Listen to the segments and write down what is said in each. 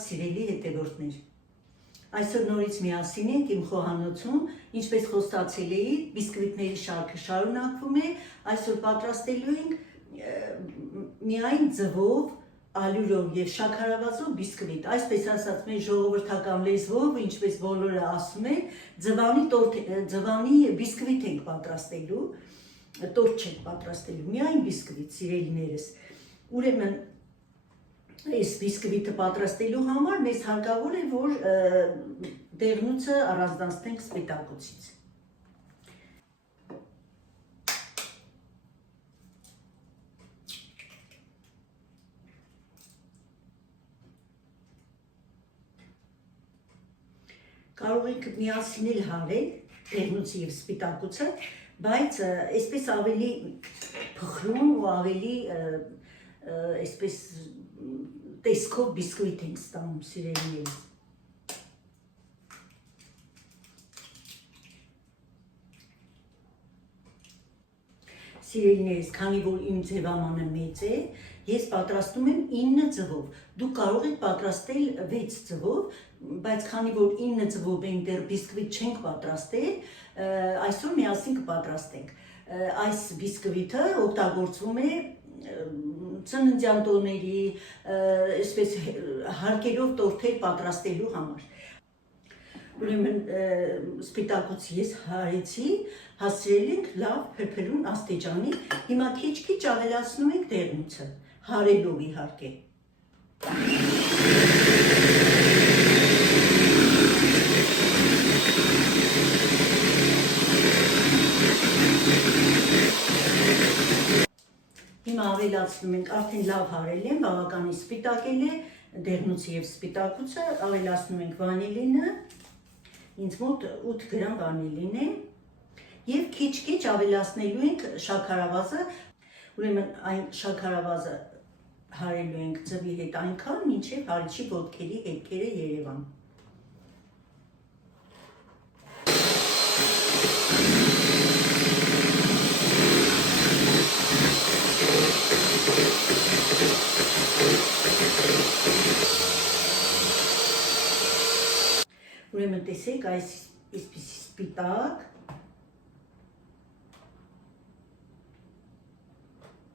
սիրված սիրելի հետևորդներ։ Այսօր նորից միասին ենք իմ խոհանոցում, ինչպես խոստացել էի, բիսկվիտների շարքը շարունակվում է, այսօր պատրաստելու ենք միայն ձվով, ալյուրով և շաքարավազով բիսկվիտ, այսպես ասած մեր ժողովրդական լեզվով, ինչպես բոլորը ասում են, ձվանի բիսկվիտ ենք պատրաստելու, տորտ չենք պատրաստելու, միայն բիսկվիտ, սիրելիներս։ Ուրեմն, այս բիսկվիտը պատրաստելու համար մեզ հարկավոր է, որ դեղնուցը առանձնացնենք սպիտակուցից։ Կարող ենք միասին էլ հարել դեղնուցը և սպիտակուցը, բայց այսպես ավելի փխրուն ու ավելի այսպես տեսքով բիսկվիտ ենք ստանում, սիրելիներս։ Սիրելիներս, քանի որ իմ ձևամանը մեծ է, ես պատրաստում եմ 9 ձվով։ Դուք կարող եք պատրաստել 6 ձվով, բայց քանի որ 9 ձվով մենք դեռ բիսկվիտ չենք պատրաստել, այսօր միասին կպատրաստենք։ Այս բիսկվիտը օգտագործվում է ծննդյան տոների, այսպես հարկերով տորթեր պատրաստելու համար։ Ուրեմն սպիտակուցը ես հարեցի, հասցրել ենք լավ փրփրուն աստիճանի, հիմա քիչ-քիչ ավելացնում ենք դեղնուցը, հարելով իհարկե։ Հիմա ավելացնում ենք, արդեն լավ հարել եմ, բավականին սպիտակել է, դեղնուցը և սպիտակուցը, ավելացնում ենք վանիլինը, ինձ մոտ 8 գրամ վանիլին է, և քիչ-քիչ ավելացնելու ենք շաքարավազը, ուրեմն այն շաքարավազը հարելու ենք ձվի հետ այնքան, մինչև հարիչի ոտքերի հետքերը երևան։ Ուրեմն տեսեք, այսպիսի սպիտակ,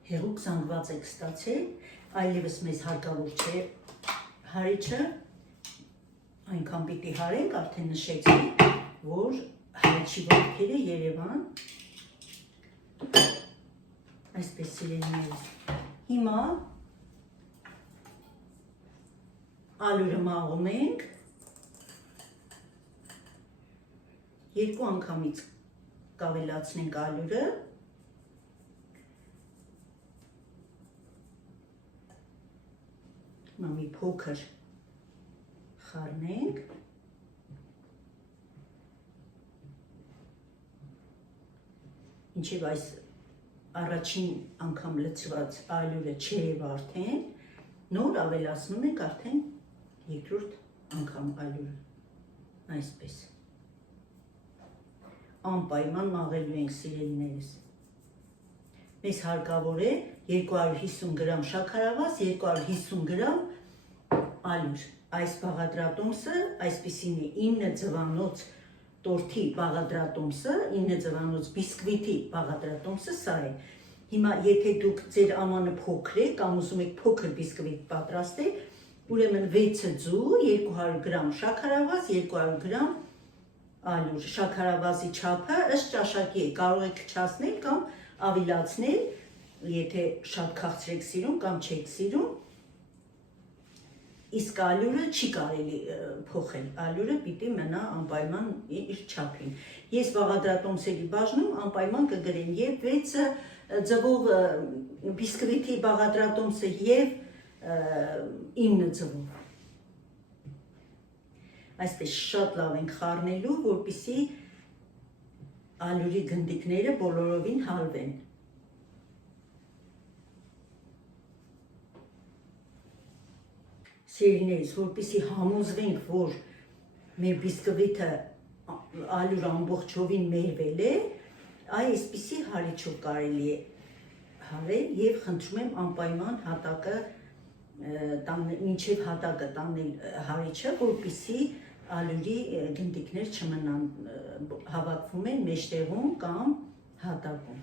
հեղուկ զանգված եք ստացել, այլևս մեզ հարկավոր չէ հարիչը, այնքան պիտի հարենք, արդեն նշեցի, որ հարիչի ոտքերը երևան, այսպես սիրելիներս։ Հիմա ալյուրը մաղում ենք, երկու անգամից կավելացնենք ալյուրը, հիմա մի փոքր խառնենք, ինչև այս առաջին անգամ լցված ալյուրը չերև արդեն, նոր ավելացնում ենք արդեն երկրորդ անգամ ալյուրը, այսպես։ Անպայման մաղելու ենք սիրելիներս։ Մեզ հարկավոր է 250 գրամ շաքարավազ, 250 գրամ ալյուր։ Այս բաղադրատոմսը այսպիսին է 9 ձվանոց տորթի բաղադրատոմսը, 9 ձվանոց բիսկվիտի բաղադրատոմսը սա է։ Հիմա եթե դուք ձեր ամանը փոքր է կամ ուզում եք փոքր բիսկվիտ պատրաստել, ուրեմն 6 ձու, 200 գրամ շաքարավազ, 200 գրամ ալյուր, շաքարավազի չափը ըստ ճաշակի է, կարող եք քչացնել կամ ավելացնել, եթե շատ քաղցր եք սիրում կամ չեք սիրում, իսկ ալյուրը չի կարելի փոխել, ալյուրը պիտի մնա անպայման իր չափին։ Ես բաղադրատոմսերի բաժնում անպայման կգրեմ և 6 ձվով բիսկվիտի բաղադրատոմսը և 9 ձվով։ Այսպես շատ լավ ենք խառնելու, որպեսզի ալյուրի գնդիկները բոլորովին հալվեն։ Սիրելիներս, որպեսզի համոզվենք, որ մեր բիսկվիտը ալյուրը ամբողջովին մերվել է, այսպիսի հարիչով կարելի է հարել և խնդրում եմ անպայման հատակը մինչև հատակը տանել հարիչը, որպեսզի ալյուրի գնդիկներ չմնան, հավաքվում են մեջտեղում կամ հատակում։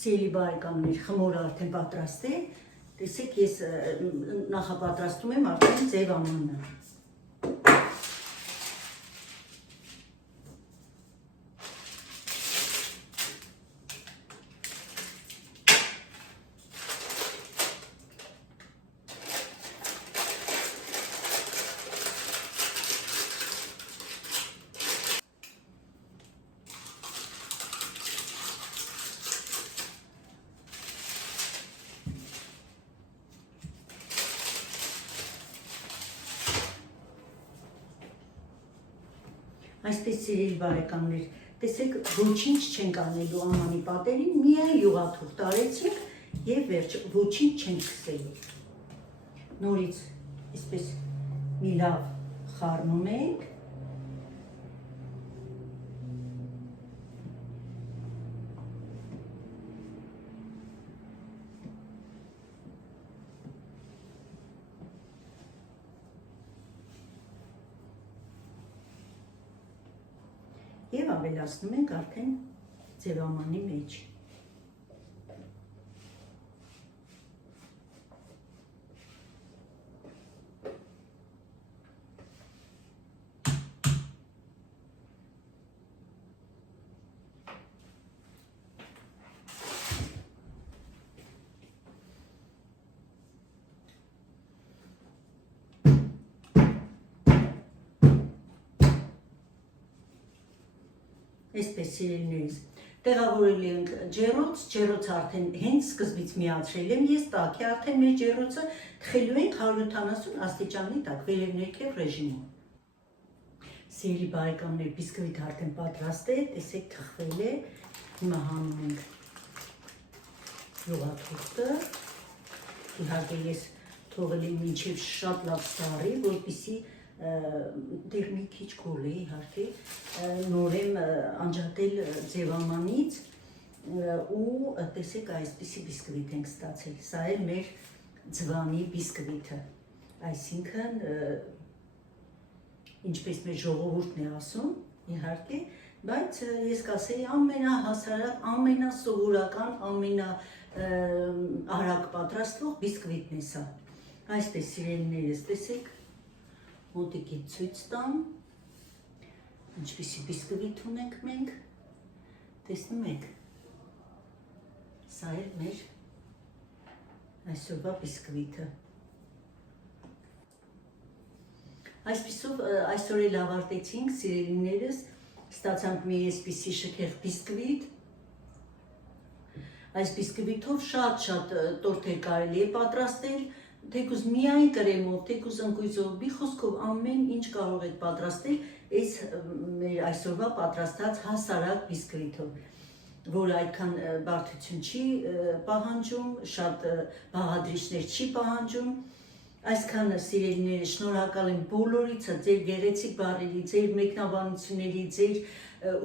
Սիրելի բարեկամներ, խմորը արդեն պատրաստ է, տեսեք ես նախապատրաստում եմ արդեն ձևամանը։ Այսպես սիրելի բարեկամներ, տեսեք ոչինչ չենք անելու ամանի պատերին, միայն յուղաթուղթ տարեցինք եւ վերջ, ոչինչ չենք սկսելու։ Նորից այսպես մի լավ խառնում ենք։ Եվ ավելացնում ենք արդեն ձևամանի մեջ։ Այսպես սիրելիներիս, տեղավորել ենք ջեռոց արդեն հենց սկզբից միացրել եմ ես տաք է արդեն մեր ջեռոցը, թխելու ենք 170 աստիճանի տակ, վերև ներքև ռեժիմում։ Սիրելի բարեկամներ, բիսկվիթը արդեն պատրաստ է, տեսեք թխվել է, հիմա հանում ենք յուղաթուղթը, իհարկե ես թողել եմ մինչև շատ լավ սառի, որպեսզի դեր մի քիչ քոլ է իհարկե, նոր եմ անջատել ձևամանից ու տեսեք այսպիսի բիսկվիթ ենք ստացել, սա է մեր ձվանի բիսկվիթը, այսինքն ինչպես մեր ժողովուրդն է ասում, իհարկե, բայց ես կասեի ամենահասարակ, ամենասովորական, ամենաարագ պատրաստվող բիսկվիթն է սա, այսպես սիրելիներս, տեսեք, մոտիկից ցույց տամ, ինչպիսի բիսկվիթ ունենք մենք, տեսնում եք, սա է մեր այսօրվա բիսկվիթը։ Այսպիսով այսօր էլ ավարտեցինք սիրելիներս, ստացանք մի այսպիսի շքեղ բիսկվիթ, այս բիսկվիթով շատ տորթեր կարելի է պատրաստել, թեկուզ միայն կրեմով, թեկուզ ընկույզով, մի խոսքով ամեն ինչ կարող եք պատրաստել այս մեր այսօրվա պատրաստած հասարակ բիսկվիթով, որ այդքան բարդություն չի պահանջում, շատ բաղադրիչներ չի պահանջում, այսքան սիրելիները շնորհակալ եմ բոլորիցը, ձեր գեղեցիկ բառերի, ձեր մեկնաբանությունների, ձեր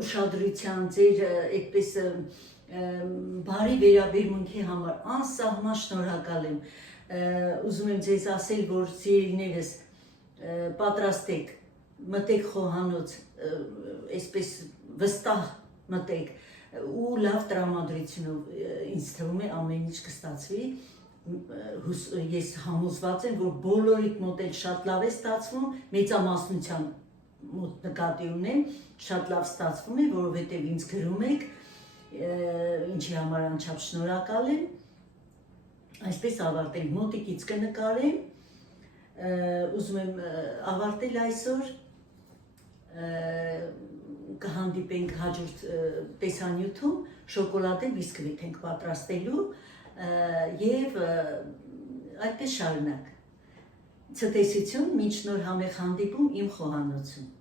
ուշադրության, ձեր այդպես բարի վերաբերմունքի համար, անսահման շնորհակալ եմ, ուզում եմ ձեզ ասել, որ սիրելիներս պատրաստեք, մտեք խոհանոց, այսպես վստահ մտեք ու լավ տրամադրությունով ինձ թվում է ամեն ինչ կստացվի, ես համոզված եմ, որ բոլորիդ մոտ էլ շատ լավ է ստացվում, մեծամասնության մոտ նկատի ունեմ, շատ լավ ստացվում է, որովհետև ինձ գրում եք, ինչի համար անչափ շնորհակալ եմ, այսպես ավարտենք, մոտիկից կնկարեմ, ուզում եմ ավարտել այսօր, կհանդիպենք հաջորդ տեսանյութում, շոկոլադե բիսկվիթ ենք պատրաստելու և այդպես շարունակ, ցտեսություն, մինչ նոր համեղ հանդիպում իմ խոհանոցում։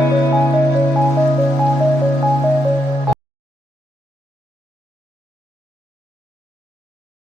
Thank